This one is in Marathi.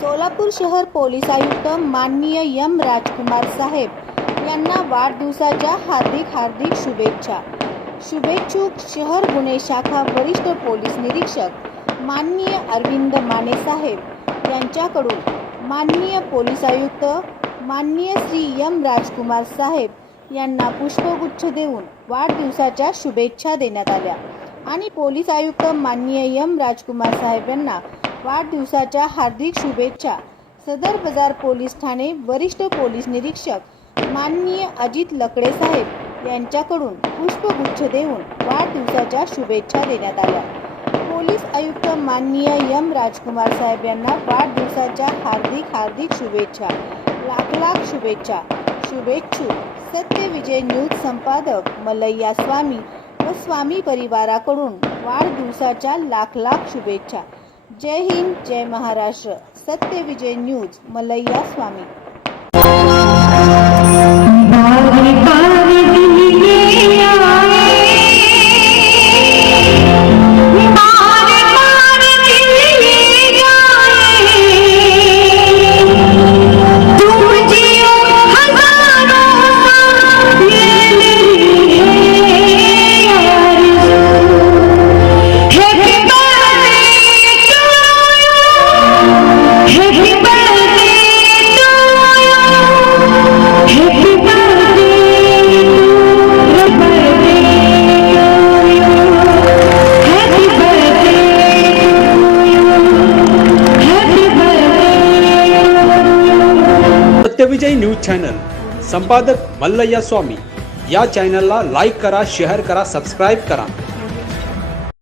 सोलापूर शहर पोलीस आयुक्त माननीय एम राजकुमार साहेब यांना वाढदिवसाच्या हार्दिक शुभेच्छा। शुभेच्छुक शहर गुन्हे शाखा वरिष्ठ पोलीस निरीक्षक माननीय अरविंद माने साहेब यांच्याकडून माननीय पोलीस आयुक्त माननीय श्री एम राजकुमार साहेब यांना पुष्पगुच्छ देऊन वाढदिवसाच्या शुभेच्छा देण्यात आल्या आणि पोलीस आयुक्त माननीय एम राजकुमार साहेब यांना वाढदिवसाच्या हार्दिक शुभेच्छा। सदर बाजार पोलीस ठाणे वरिष्ठ पोलीस निरीक्षक माननीय अजित लकडे साहेब यांच्याकडून पुष्पगुच्छ देऊन वाढदिवसाच्या शुभेच्छा देण्यात आल्या। पोलीस आयुक्त माननीय एम राजकुमार साहेब यांना वाढदिवसाच्या हार्दिक शुभेच्छा। लाख शुभेच्छा। शुभेच्छुक सत्य विजय न्यूज संपादक मलैया स्वामी व स्वामी परिवाराकडून वाढदिवसाच्या लाख शुभेच्छा। जय हिंद, जय महाराष्ट्र। सत्य विजय न्यूज, मलैया स्वामी। सत्यविजय न्यूज चॅनल संपादक मल्लय्या स्वामी या चॅनलला लाईक करा, शेअर करा, सबस्क्राईब करा।